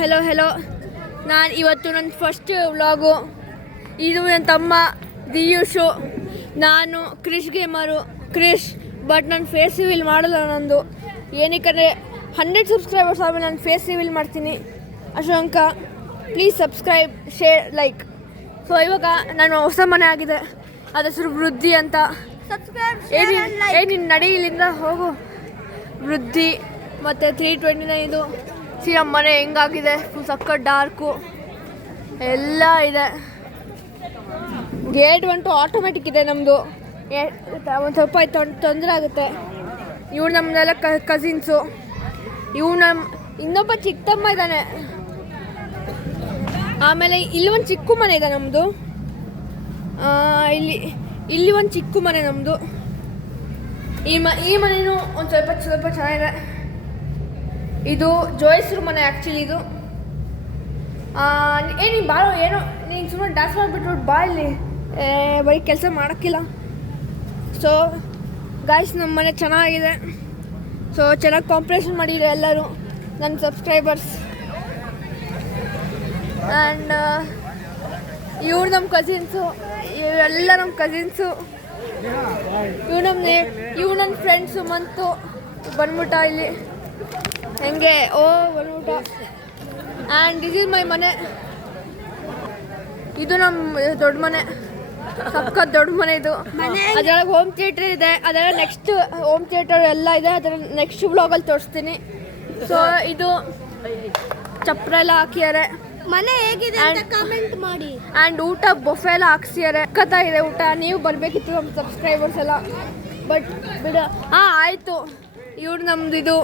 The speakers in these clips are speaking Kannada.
ಹೆಲೋ ನಾನು ಇವತ್ತು ನನ್ನ ಫಸ್ಟ್ ವ್ಲಾಗು. ಇದು ನನ್ನ ತಮ್ಮ ದಿಯುಷು, ನಾನು ಕ್ರಿಶ್ ಗೇಮರು ಬಟ್ ನಾನು ಫೇಸ್ ರಿವೀಲ್ ಮಾಡಲ್ಲ. ನಂದು ಏನಕ್ಕೆ 100 ಸಬ್ಸ್ಕ್ರೈಬರ್ಸ್ ಆದಮೇಲೆ ನಾನು ಫೇಸ್ ರಿವೀಲ್ ಮಾಡ್ತೀನಿ. Ashoka please subscribe, share, like. So ಇವಾಗ ನಾನು ಹೊಸ ಮನೆ ಆಗಿದೆ, ಅದ ಹೆಸರು ವೃದ್ಧಿ ಅಂತ. ಏನಿನ್ ನಡಿ ಇಲ್ಲಿಂದ ಹೋಗು. ವೃದ್ಧಿ ಮತ್ತು 329 ಇದು. ನಮ್ಮ ಮನೆ ಹೆಂಗಾಗಿದೆ, ಫುಲ್ ಸಕ್ಕ ಡಾರ್ಕು ಎಲ್ಲ ಇದೆ. ಗೇಟ್ ಬಂತು ಆಟೋಮೆಟಿಕ್ ಇದೆ ನಮ್ಮದು. ಒಂದು ಸ್ವಲ್ಪ ತೊಂದರೆ ಆಗುತ್ತೆ. ಇವ್ರು ನಮ್ಮದೆಲ್ಲ ಕಸಿನ್ಸು. ಇವು ಇನ್ನೊಬ್ಬ ಚಿಕ್ಕಮ್ಮ ಇದ್ದಾನೆ. ಆಮೇಲೆ ಇಲ್ಲಿ ಒಂದು ಚಿಕ್ಕ ಮನೆ ಇದೆ ನಮ್ಮದು. ಇಲ್ಲಿ ಒಂದು ಚಿಕ್ಕ ಮನೆ ನಮ್ಮದು. ಈ ಮನೆಯೂ ಒಂದು ಸ್ವಲ್ಪ ಚೆನ್ನಾಗಿದೆ. ಇದು ಜೋಯಿಸ್ರು ಮನೆ ಆ್ಯಕ್ಚುಲಿ. ಇದು ನೀನು ಬಾಳ ಏನೋ ನೀನು ಸುಮ್ಮನೆ ಡ್ಯಾನ್ಸ್ ಮಾಡಿಬಿಟ್ಟು ಬಾ ಇಲ್ಲಿ, ಬರೀ ಕೆಲಸ ಮಾಡೋಕ್ಕಿಲ್ಲ. ಸೊ ಗಾಯ್ಸ್, ನಮ್ಮ ಮನೆ ಚೆನ್ನಾಗಿದೆ. ಸೊ ಚೆನ್ನಾಗಿ ಕಾಂಪಿಟೇಷನ್ ಮಾಡಿದ್ರು ಎಲ್ಲರೂ ನನ್ನ ಸಬ್ಸ್ಕ್ರೈಬರ್ಸ್. ಆ್ಯಂಡ್ ಇವ್ರು ನಮ್ಮ ಕಸಿನ್ಸು, ಇವರೆಲ್ಲ ನಮ್ಮ ಕಸಿನ್ಸು. ಇವು ನನ್ನ ಫ್ರೆಂಡ್ಸು ಮಂತು ಬಂದ್ಬಿಟ್ಟ ಇಲ್ಲಿ ಹೆಂಗೆ ಬಂದ್ಬಿಟ್ಟ. ಆ್ಯಂಡ್ ದಿಸ್ ಇಸ್ ಮೈ ಮನೆ. ಇದು ನಮ್ಮ ದೊಡ್ಡ ಮನೆ, ಸಖತ್ ದೊಡ್ಡ ಮನೆ ಇದು. ಅದರೊಳಗೆ ಹೋಮ್ ಥಿಯೇಟರ್ ಇದೆ. ಅದೆಲ್ಲ ನೆಕ್ಸ್ಟ್ ಹೋಮ್ ಥಿಯೇಟರ್ ಎಲ್ಲ ಇದೆ, ಅದರ ನೆಕ್ಸ್ಟ್ ವ್ಲಾಗಲ್ಲಿ ತೋರಿಸ್ತೀನಿ. ಸೊ ಇದು ಚಪ್ರ ಎಲ್ಲ ಹಾಕಿದ್ದಾರೆ. ಮನೆ ಹೇಗಿದೆ ಅಂತ ಕಮೆಂಟ್ ಮಾಡಿ. ಆ್ಯಂಡ್ ಊಟ ಬೊಫೆ ಎಲ್ಲ ಹಾಕ್ಸಿದ್ದಾರೆ. ಸಖತ್ತಾಗಿದೆ ಊಟ. ನೀವು ಬರಬೇಕಿತ್ತು ನಮ್ಮ ಸಬ್ಸ್ಕ್ರೈಬರ್ಸ್ ಎಲ್ಲ, ಬಟ್ ಬಿಡ. ಆಯಿತು. ಇವ್ರು ನಮ್ದು ಇದು.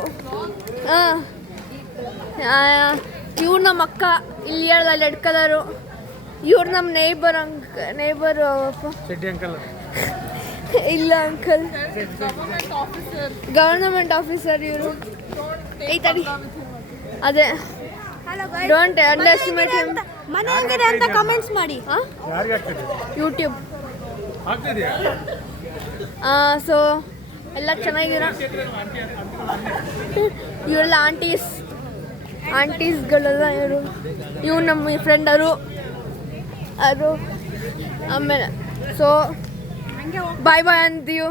ಇವ್ರು ನಮ್ಮ ಅಕ್ಕ, ಇಲ್ಲಿ ಹೇಳಲ್ಲ ರೆಡ್ ಕಲರು. ಇವ್ರು ನಮ್ಮ ನೇಬರ್ ಇಲ್ಲ ಅಂಕಲ್, ಗವರ್ನಮೆಂಟ್ ಆಫೀಸರ್ ಇವರು. ಈ ತಡಿ ಅದೇ, ಡೋಂಟ್ ಅಂಡರ್ಎಸ್ಟಿಮೇಟ್ ಹಿಮ್. ಮನೆ ಹೇಗಿದೆ ಅಂತ ಕಮೆಂಟ್ಸ್ ಮಾಡಿ. ಯೂಟ್ಯೂಬ್. ಸೊ ಎಲ್ಲ ಚೆನ್ನಾಗಿರ. ಇವರೆಲ್ಲ ಆಂಟೀಸ್ಗಳೆಲ್ಲ ಇವ್ರು ನಮ್ಮ ಫ್ರೆಂಡರು ಅದು. ಆಮೇಲೆ ಸೊ ಬಾಯ್ ಅಂತೀವಿ.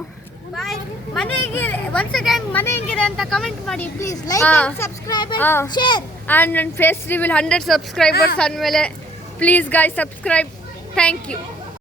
ಮನೆ ಹೇಗಿದೆ ಒನ್ಸ್ ಅಗೈನ್, ಮನೆ ಹೇಗಿದೆ ಅಂತ ಕಮೆಂಟ್ ಮಾಡಿ please. Like and subscribe and share. And ನನ್ನ ಫೇಸ್ ರಿವೀಲ್ 100 ಸಬ್ಸ್ಕ್ರೈಬರ್ಸ್ ಆದಮೇಲೆ please guys subscribe. Thank you.